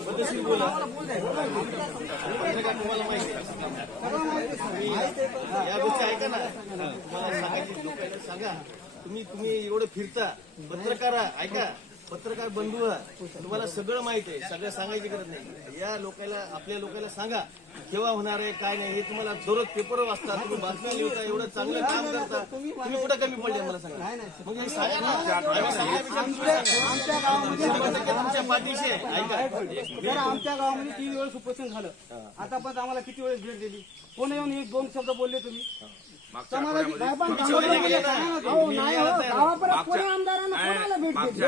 पद्धतशीर बोला पत्रकार तुम्हाला माहिती या गोष्टी ऐका ना तुम्हाला सांगायची लोकांना सांगा तुम्ही तुम्ही एवढं फिरता पत्रकार ऐका पत्रकार बंधू. तुम्हाला सगळं माहिती आहे. सगळं सांगायची गरज नाही. या लोकांना आपल्या लोकांना सांगा केव्हा होणार आहे काय नाही हे तुम्हाला दररोज पेपर वाचता तुम्ही बातम्या लिहिता एवढं चांगलं काम करता. तुम्ही कुठं कमी पडले मला सांगा. मग हे तुमच्या पाठीशी ऐका. आमच्या गावामध्ये तीन वेळेस उपोषण झालं आतापर्यंत आम्हाला किती वेळेस भेट दिली? कोण येऊन एक दोन शब्द बोलले तुम्ही? समाजाची पण गावापर्यंत कोणी आमदारांना कोणाला भेट दिली?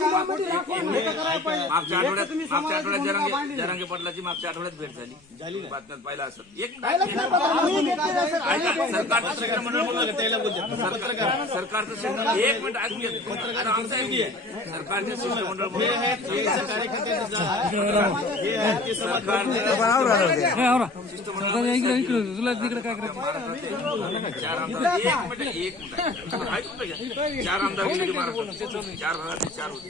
मागच्या आठवड्यात मागच्या आठवड्यात जरांगे. जरांगे पाटलाची मागच्या आठवड्यात भेट झाली. बातम्यात पाहिलं असं. एक सरकारचं शिष्टमंडळ सरकारचं शिष्टमंडळ एक मिनिट ऐकून आमचं. सरकारचे शिष्टमंडळ हे हे. हे चार आमदार एक मिनिट ऐकून. चार आमदार चार चार होते